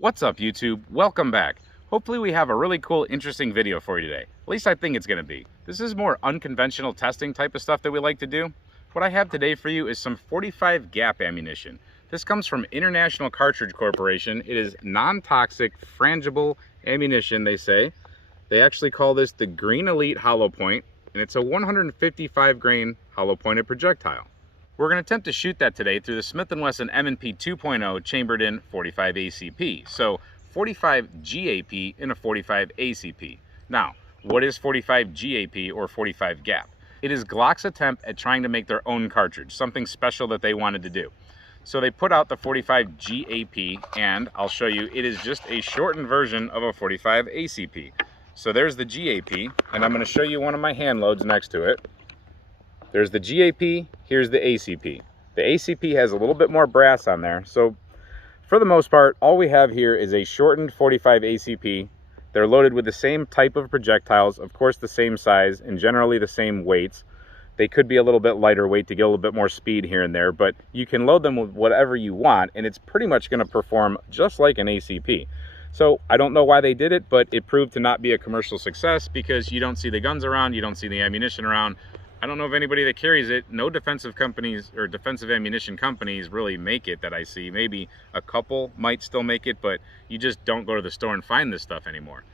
What's up, YouTube? Welcome back. Hopefully we have a really cool, interesting video for you today. At least I think it's going to be. This is more unconventional testing type of stuff that we like to do. What I have today for you is some 45 gap ammunition. This comes from International Cartridge Corporation. It is non-toxic, frangeable ammunition, they say. They actually call this the Green Elite Hollow Point, and it's a 155 grain hollow pointed projectile. We're going to attempt to shoot that today through the Smith & Wesson M&P 2.0 chambered in 45 ACP. So 45 GAP in a 45 ACP. Now, what is 45 GAP or 45 gap? It is Glock's attempt at trying to make their own cartridge, something special that they wanted to do. So they put out the 45 GAP, and I'll show you, it is just a shortened version of a 45 ACP. So there's the GAP, and I'm going to show you one of my hand loads next to it. There's the GAP, here's the ACP. The ACP has a little bit more brass on there, so for the most part, all we have here is a shortened 45 ACP. They're loaded with the same type of projectiles, of course the same size, and generally the same weights. They could be a little bit lighter weight to get a little bit more speed here and there, but you can load them with whatever you want, and it's pretty much going to perform just like an ACP. So I don't know why they did it, but it proved to not be a commercial success because you don't see the guns around, you don't see the ammunition around. I don't know of anybody that carries it. No defensive companies or defensive ammunition companies really make it that I see. Maybe a couple might still make it, but you just don't go to the store and find this stuff anymore.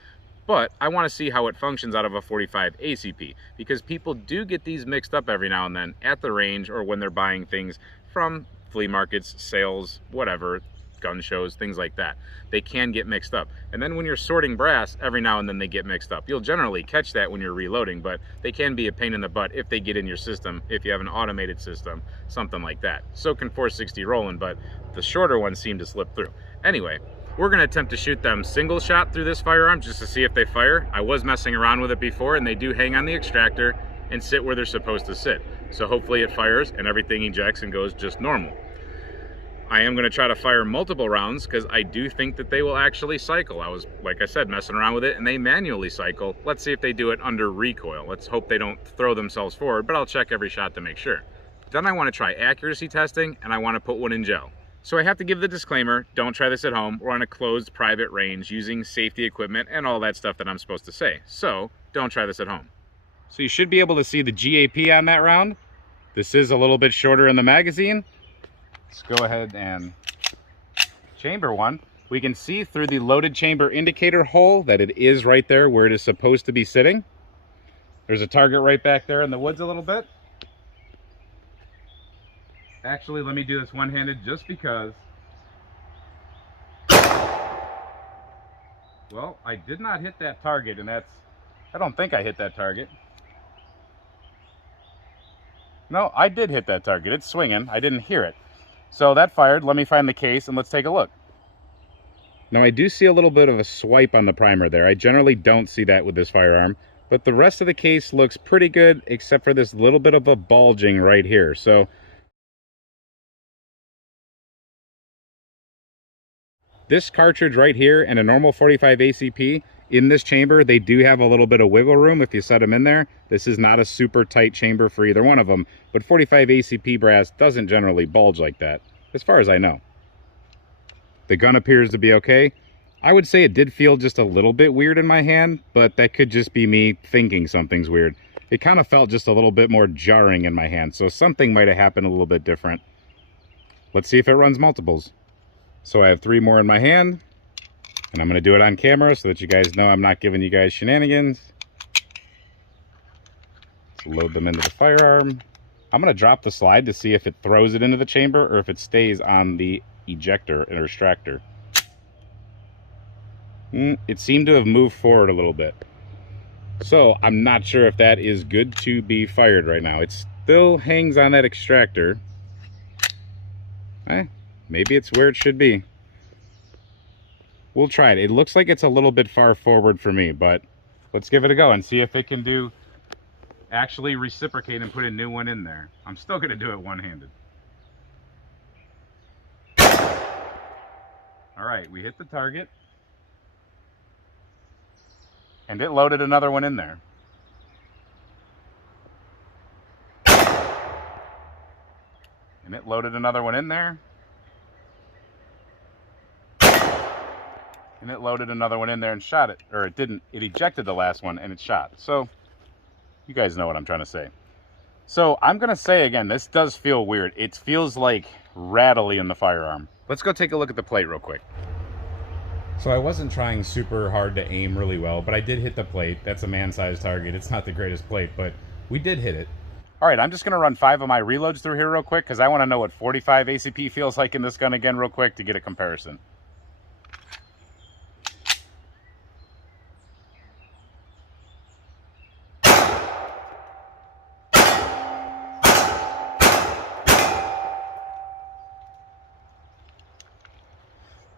But I want to see how it functions out of a 45 ACP, because people do get these mixed up every now and then at the range or when they're buying things from flea markets, sales, whatever, gun shows, things like that. They can get mixed up. And then when you're sorting brass, every now and then they get mixed up. You'll generally catch that when you're reloading, but they can be a pain in the butt if they get in your system, if you have an automated system, something like that. So can 460 Roland, but the shorter ones seem to slip through. Anyway, we're going to attempt to shoot them single shot through this firearm just to see if they fire. I was messing around with it before, and they do hang on the extractor and sit where they're supposed to sit. So hopefully it fires and everything ejects and goes just normal. I am going to try to fire multiple rounds because I do think that they will actually cycle. I was, like I said, messing around with it and they manually cycle. Let's see if they do it under recoil. Let's hope they don't throw themselves forward, but I'll check every shot to make sure. Then I want to try accuracy testing and I want to put one in gel. So I have to give the disclaimer, don't try this at home. We're on a closed private range using safety equipment and all that stuff that I'm supposed to say. So don't try this at home. So you should be able to see the GAP on that round. This is a little bit shorter in the magazine. Let's go ahead and chamber one. We can see through the loaded chamber indicator hole that it is right there where it is supposed to be sitting. There's a target right back there in the woods a little bit. Actually, let me do this one-handed just because. Well, I did not hit that target, and I don't think I hit that target. No, I did hit that target. It's swinging. I didn't hear it. So that fired. Let me find the case and let's take a look. Now I do see a little bit of a swipe on the primer there. I generally don't see that with this firearm, but the rest of the case looks pretty good except for this little bit of a bulging right here. So this cartridge right here and a normal 45 ACP, in this chamber, they do have a little bit of wiggle room if you set them in there. This is not a super tight chamber for either one of them, but 45 ACP brass doesn't generally bulge like that, as far as I know. The gun appears to be okay. I would say it did feel just a little bit weird in my hand, but that could just be me thinking something's weird. It kind of felt just a little bit more jarring in my hand, so something might have happened a little bit different. Let's see if it runs multiples. So I have 3 more in my hand. And I'm going to do it on camera so that you guys know I'm not giving you guys shenanigans. Let's load them into the firearm. I'm going to drop the slide to see if it throws it into the chamber or if it stays on the ejector or extractor. It seemed to have moved forward a little bit. So I'm not sure if that is good to be fired right now. It still hangs on that extractor. Maybe it's where it should be. We'll try it. It looks like it's a little bit far forward for me, but let's give it a go and see if it can actually reciprocate and put a new one in there. I'm still going to do it one-handed. All right, we hit the target. And it loaded another one in there. And it loaded another one in there. and it loaded another one in there and shot it. Or it didn't, it ejected the last one and it shot. So you guys know what I'm trying to say. So I'm gonna say again, this does feel weird. It feels like rattly in the firearm. Let's go take a look at the plate real quick. So I wasn't trying super hard to aim really well, but I did hit the plate. That's a man-sized target. It's not the greatest plate, but we did hit it. All right, I'm just gonna run 5 of my reloads through here real quick because I wanna know what 45 ACP feels like in this gun again real quick to get a comparison.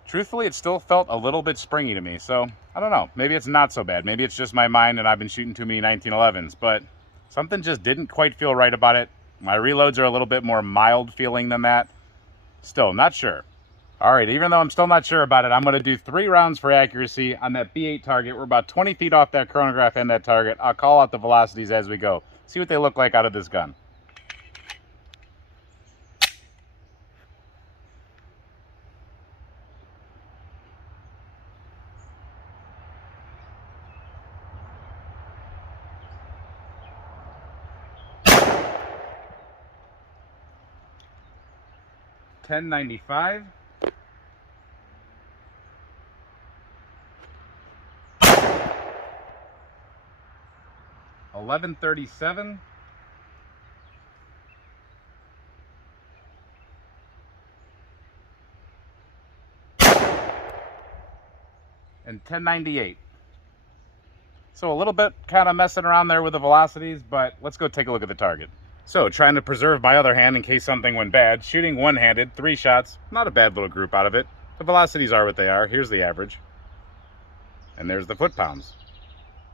Truthfully, it still felt a little bit springy to me, so I don't know. Maybe it's not so bad. Maybe it's just my mind and I've been shooting too many 1911s, but something just didn't quite feel right about it. My reloads are a little bit more mild feeling than that. Still, not sure. All right, even though I'm still not sure about it, I'm gonna do 3 rounds for accuracy on that B8 target. We're about 20 feet off that chronograph and that target. I'll call out the velocities as we go. See what they look like out of this gun. $10.95. $11.37. And $10.98. So a little bit kind of messing around there with the velocities, but let's go take a look at the target. So trying to preserve my other hand in case something went bad, shooting one-handed, 3 shots, not a bad little group out of it. The velocities are what they are. Here's the average. And there's the foot-pounds.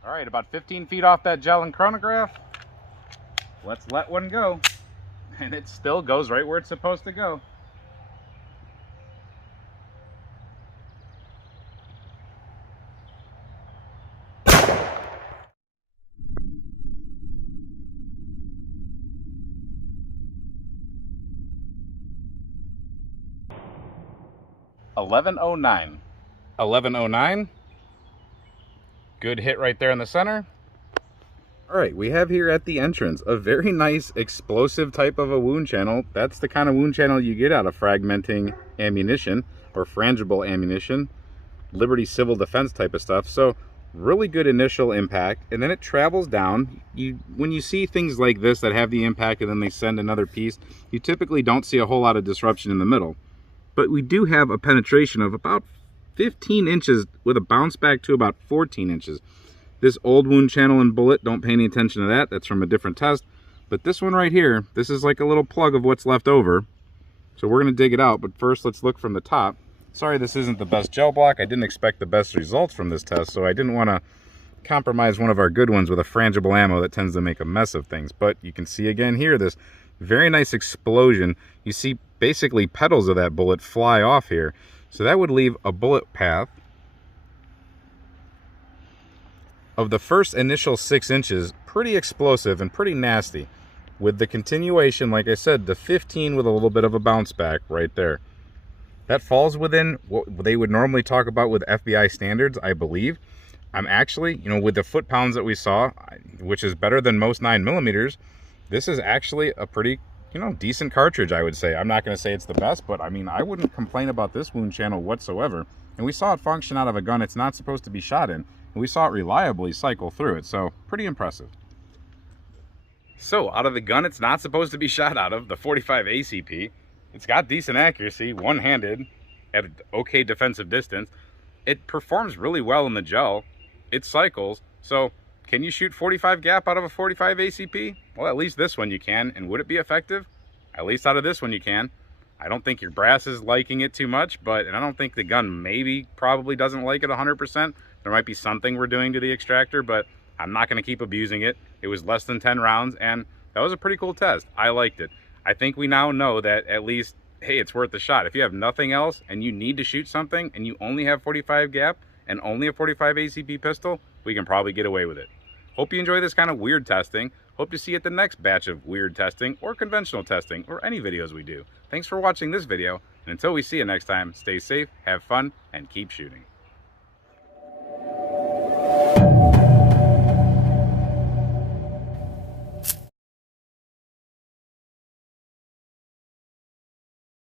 All right, about 15 feet off that gel and chronograph. Let's let one go. And it still goes right where it's supposed to go. $11.09. $11.09. Good hit right there in the center. All right, we have here at the entrance a very nice explosive type of a wound channel. That's the kind of wound channel you get out of fragmenting ammunition or frangeable ammunition, Liberty civil defense type of stuff. So really good initial impact, and then it travels down. When you see things like this that have the impact and then they send another piece, you typically don't see a whole lot of disruption in the middle. But we do have a penetration of about 15 inches with a bounce back to about 14 inches. This old wound channel and bullet, don't pay any attention to that. That's from a different test. But this one right here, this is like a little plug of what's left over. So we're going to dig it out. But first, let's look from the top. Sorry, this isn't the best gel block. I didn't expect the best results from this test, so I didn't want to compromise one of our good ones with a frangible ammo that tends to make a mess of things. But you can see again here, this very nice explosion. You see basically petals of that bullet fly off here. So that would leave a bullet path of the first initial 6 inches, pretty explosive and pretty nasty. With the continuation, like I said, the 15 with a little bit of a bounce back right there. That falls within what they would normally talk about with FBI standards, I believe. I'm actually, with the foot-pounds that we saw, which is better than most 9mm, this is actually a pretty, decent cartridge, I would say. I'm not going to say it's the best, but I mean, I wouldn't complain about this wound channel whatsoever. And we saw it function out of a gun it's not supposed to be shot in. And we saw it reliably cycle through it, so pretty impressive. So, out of the gun it's not supposed to be shot out of, the 45 ACP, it's got decent accuracy, one-handed, at an okay defensive distance. It performs really well in the gel. It cycles. So, can you shoot 45 gap out of a 45 ACP? Well, at least this one you can. And would it be effective? At least out of this one you can. I don't think your brass is liking it too much, and I don't think the gun probably doesn't like it 100%. There might be something we're doing to the extractor, but I'm not going to keep abusing it. It was less than 10 rounds, and that was a pretty cool test. I liked it. I think we now know that at least, hey, it's worth the shot. If you have nothing else and you need to shoot something and you only have 45 gap and only a 45 ACP pistol, we can probably get away with it. Hope you enjoy this kind of weird testing. Hope to see you at the next batch of weird testing or conventional testing or any videos we do. Thanks for watching this video, and until we see you next time, stay safe, have fun, and keep shooting.